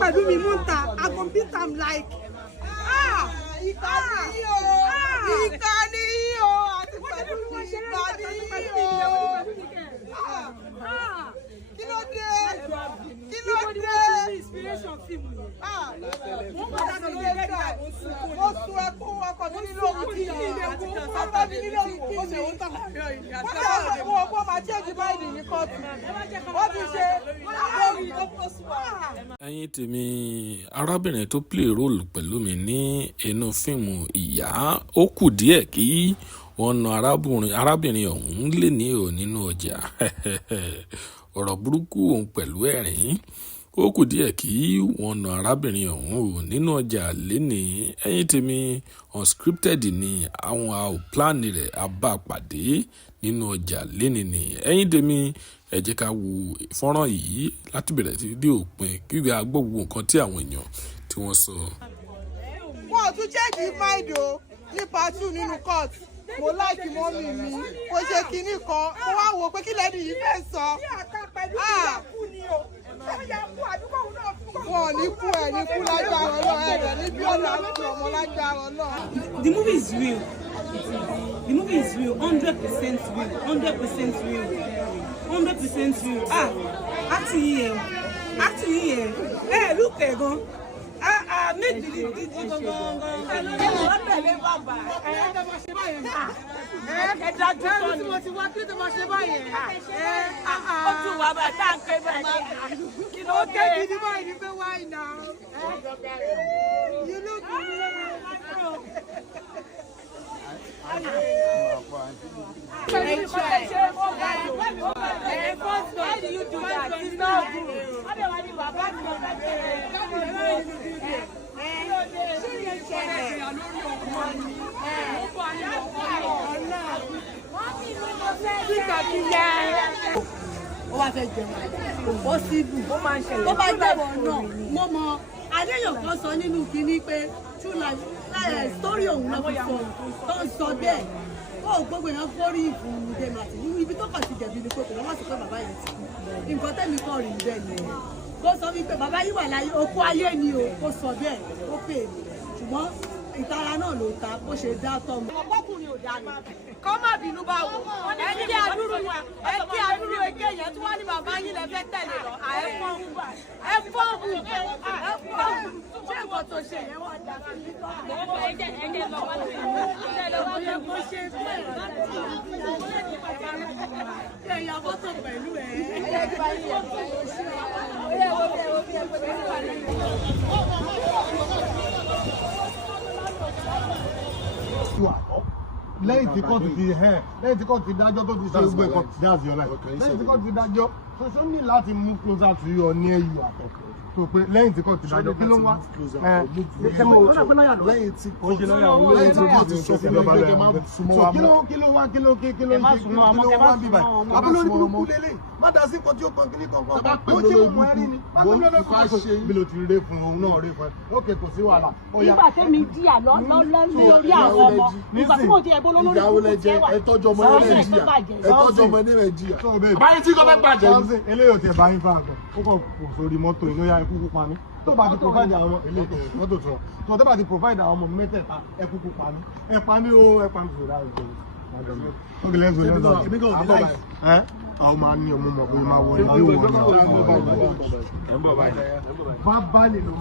pẹ̀lú mi mú ta, I go beat am like. Ìkànnì o, ìkànnì o, àti pẹ̀lú mi ìkànnì o. Kí ló dé? Kí ló dé? Mo sun ẹkún ọkọ̀ mi nílò òkú ọkọ̀ mi nílò òkú ó ṣe òótọ́. Wọ́n ṣe àwọn ọkọ̀ máa change mind ní kóòtù. Wọ́n ti ṣe lórí ẹ̀yin tèmi, arábìnrin tó play role pẹ̀lú mi ní inú fíìmù Ìyá, ó kù díẹ̀ kí wọ́n na arábìnrin ọ̀hún lé ní nínú ọjà. Ọ̀rọ̀ burúkú òun pẹ̀lú ẹ̀rín, ó kù díẹ̀ kí wọ́n na arábìnrin ọ̀hún nínú ọjà léni. Ẹ̀yin tèmi, unscripted ni àwọn a ò plan rẹ̀ a bá pàdé nínú ọjà léni ni. Ẹ̀yin tèmi, ẹ jẹ́ ká wo fọ́nrán yìí láti bẹ̀rẹ̀ sí dé òpin kí wíwá gbọ́ gbogbo nǹkan tí àwọn èèyàn tí wọ́n sọ. Wọ́n ò tún change mind o ní part 2 nínú court. Mo láìkí mọ́mì mi, mo ṣe kinní kan, mo wá wò pé kí lẹ́nu yìí fẹ́ sọ. Wọ́n ní kú ẹ̀ ní kú lágbára Ọlọ́run ẹ̀rẹ̀ níbi ọ̀nà àti ọmọ lágbára Ọlọ́run. The movie is real. The movie is real, 100% real, 100% real, 100% real. Actually here, look there, go. Make the why do you do that? It's not good. Ó wá fẹ́ jẹun kò possible ó máa ń ṣẹlẹ̀ tó bá jẹ́wọ́ náà mo mọ adéyàn kan sọ nínú kínní pé true life story òun náà fi sọ tó ń sọ bẹ́ẹ̀ ó gbogbo èèyàn forí ìfún Dèmí àti nínú ibi tó kàn ti jẹ̀bi ni pé kò lọ́wọ́ sí pé bàbá yẹn ti kú nǹkan tẹ́mi kọ́ rí bẹ́ẹ̀ ni kó sọ wípé bàbá yìí wà láyé okú ayé ni o kó sọ bẹ́ẹ̀ ó pè mí ṣùgbọ́n ìtara náà ló ta bó ṣe dá tọmọ. Ọkùnrin ò dáná. Kọ́ má bínú bá wò. Ẹ kí adúrú eke yẹn tí wọ́n ní bàbá yín lẹ fẹ́ tẹ̀lé lọ. Ẹ fọ́ọ̀mù. Ṣé nǹkan tó ṣe yẹn wà dá sí i? Ṣé ìyá fọ́tò pẹ̀lú ẹ̀? lẹ́yìn tí kóòtù ti dájọ́ tó ti ṣe gbogbo ẹ̀kọ́ that's your life lẹ́yìn tí kóòtù ti dájọ́ so ní láti move closer to you or near you so pé lẹ́yìn tí kóòtù ti dájọ́ kí ló ń wá lẹ́yìn tí kóòtù ti sọ fún mi pé kí n má súnmọ́ wa mọ́ kí ló wá bíbá abúlé orí burúkú lélẹ̀ má dá sí nǹkan tí ó kàn kíní kankan ó ṣe mọ̀ ẹ́rí ni má gbé mi lọ́dọ̀ bí lo ti ré fún òun náà ré fún ẹ ókè kò sí wàhálà. nígbà tẹ́mi jìyà lórí àwọn ọmọ nígbà tí mo ti ẹ̀bọ́ lórí ìyàwó lẹ́jẹ̀ ẹ̀tọ́jọ́ ọmọ nílẹ̀ jìyà ẹ̀tọ́jọ́ ọmọ nílẹ̀ jìyà báyìí tí kò fẹ́ gbàjẹ́ ní. eléyìí ò tiẹ̀ bá yín fáàgọ̀ ó kọ̀ kò sórí mọ́tò inú ya ẹkú kú pa mí tó bá ti provide àwọn eléyìí mọ́tò tó tó bá ti provide àwọn ọmọ mẹ́tẹ̀ẹ̀ta ẹkú kú pa mí ẹ pa mí ó ẹ pa mí sòrò àrùn ok let's go ọmọ ní ọmọ mọ̀ pé máa wọ ilé wọn náà bá bá lè lọ.